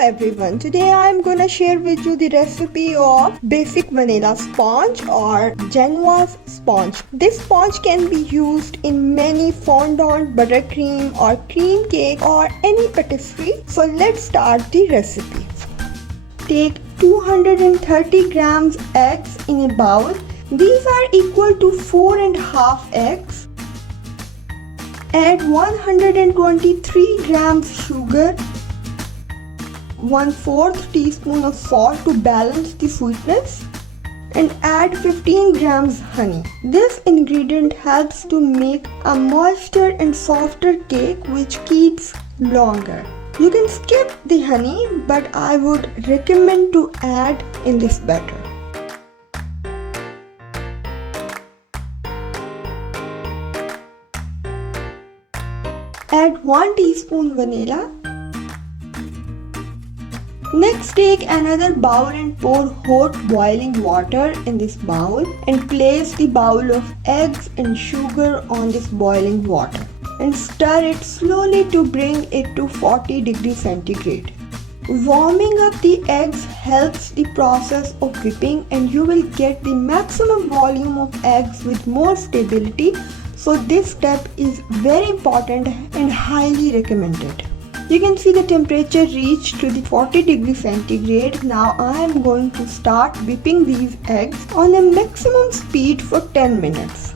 everyone, today I am gonna share with you the recipe of basic vanilla sponge or Genoise sponge. This sponge can be used in many fondant, buttercream or cream cake or any patisserie. So let's start the recipe. Take 230 grams eggs in a bowl. These are equal to 4.5 eggs. Add 123 grams sugar, 1/4 teaspoon of salt to balance the sweetness, and add 15 grams honey. This ingredient helps to make a moister and softer cake which keeps longer. You can skip the honey, but I would recommend to add in this batter. Add 1 teaspoon vanilla. Next, take another bowl and pour hot boiling water in this bowl and place the bowl of eggs and sugar on this boiling water and stir it slowly to bring it to 40 degrees centigrade. Warming up the eggs helps the process of whipping, and you will get the maximum volume of eggs with more stability. So this step is very important and highly recommended. You can see the temperature reach to the 40 degrees centigrade. Now I am going to start whipping these eggs on a maximum speed for 10 minutes.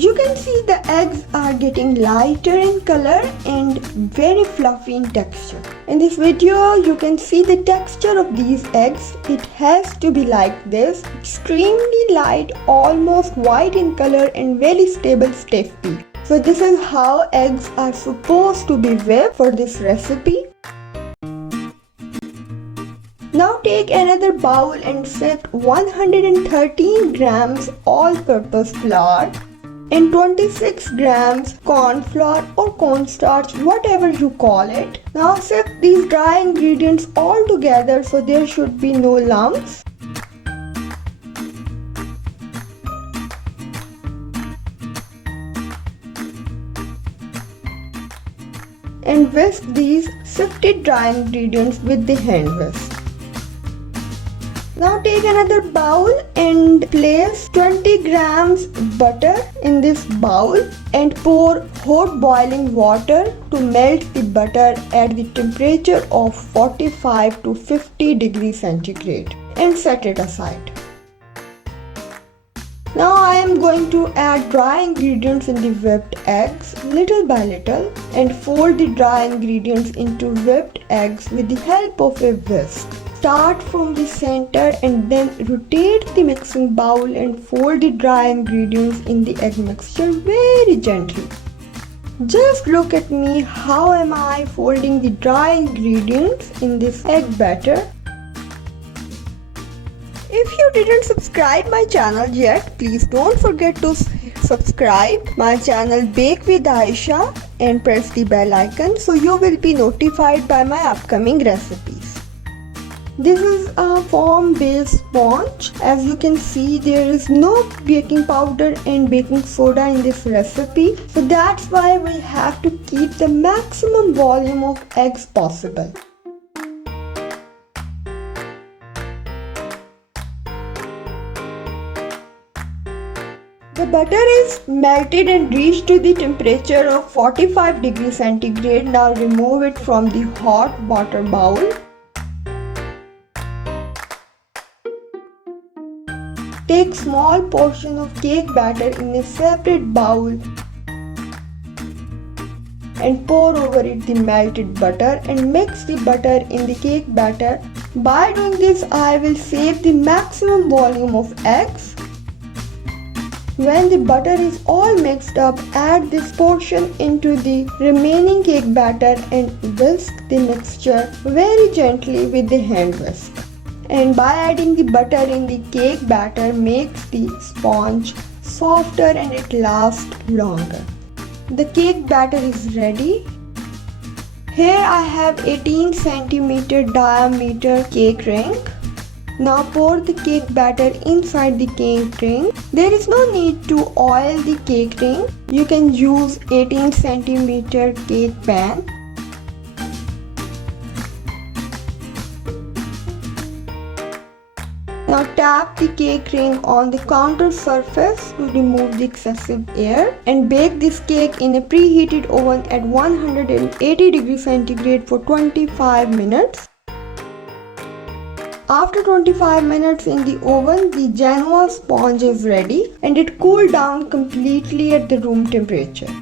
You can see the eggs are getting lighter in color and very fluffy in texture. In this video, you can see the texture of these eggs. It has to be like this, extremely light, almost white in color and very stable stiffy. So this is how eggs are supposed to be whipped for this recipe. Now take another bowl and sift 113 grams all-purpose flour and 26 grams corn flour or cornstarch, whatever you call it. Now sift these dry ingredients all together so there should be no lumps. And whisk these sifted dry ingredients with the hand whisk. Now take another bowl and place 20 grams butter in this bowl and pour hot boiling water to melt the butter at the temperature of 45 to 50 degrees centigrade and set it aside. Now I am going to add dry ingredients in the whipped eggs little by little and fold the dry ingredients into whipped eggs with the help of a whisk. Start from the center and then rotate the mixing bowl and fold the dry ingredients in the egg mixture very gently. Just look at me, how am I folding the dry ingredients in this egg batter. If you didn't subscribe my channel yet, please don't forget to subscribe my channel Bake with Aisha and press the bell icon so you will be notified by my upcoming recipes. This is a foam-based sponge. As you can see, there is no baking powder and baking soda in this recipe. So that's why we have to keep the maximum volume of eggs possible. The butter is melted and reached to the temperature of 45 degrees centigrade. Now remove it from the hot water bowl. Take small portion of cake batter in a separate bowl and pour over it the melted butter and mix the butter in the cake batter. By doing this, I will save the maximum volume of eggs. When the butter is all mixed up, add this portion into the remaining cake batter and whisk the mixture very gently with the hand whisk. And by adding the butter in the cake batter makes the sponge softer and it lasts longer. The cake batter is ready. Here I have 18 centimeter diameter cake ring. Now pour the cake batter inside the cake ring. There is no need to oil the cake ring. You can use 18 centimeter cake pan. Now tap the cake ring on the counter surface to remove the excessive air and bake this cake in a preheated oven at 180 degrees centigrade for 25 minutes. After 25 minutes in the oven, the Genoa sponge is ready and it cooled down completely at the room temperature.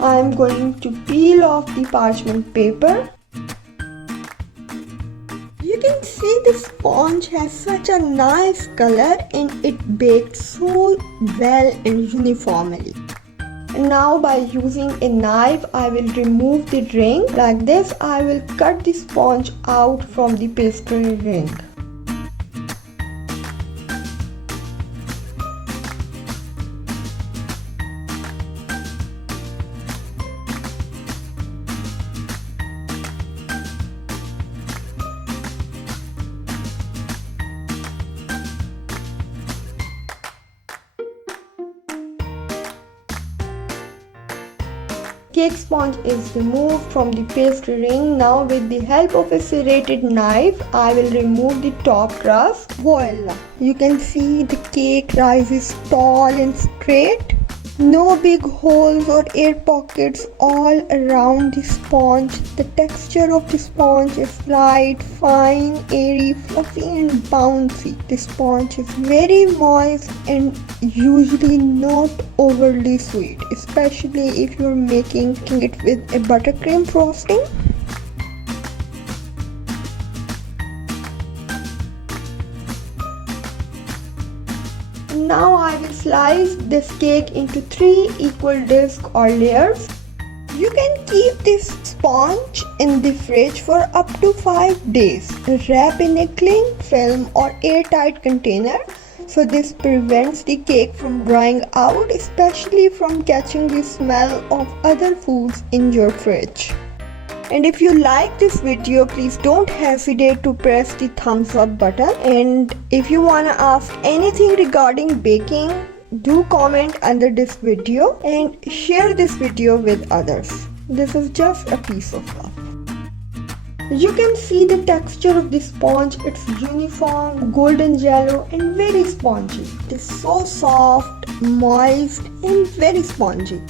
I am going to peel off the parchment paper. You can see the sponge has such a nice color and it baked so well and uniformly. Now by using a knife, I will remove the ring. Like this, I will cut the sponge out from the pastry ring. Cake sponge is removed from the pastry ring. Now with the help of a serrated knife, I will remove the top crust. Voila! You can see the cake rises tall and straight. No big holes or air pockets all around the sponge. The texture of the sponge is light, fine, airy, fluffy and bouncy. The sponge is very moist and usually not overly sweet, especially if you're making it with a buttercream frosting. Now I will slice this cake into 3 equal discs or layers. You can keep this sponge in the fridge for up to 5 days. Wrap in a cling film or airtight container so this prevents the cake from drying out, especially from catching the smell of other foods in your fridge. And if you like this video, please don't hesitate to press the thumbs up button. And if you want to ask anything regarding baking, do comment under this video and share this video with others. This is just a piece of love. You can see the texture of the sponge. It's uniform, golden yellow and very spongy. It is so soft, moist and very spongy.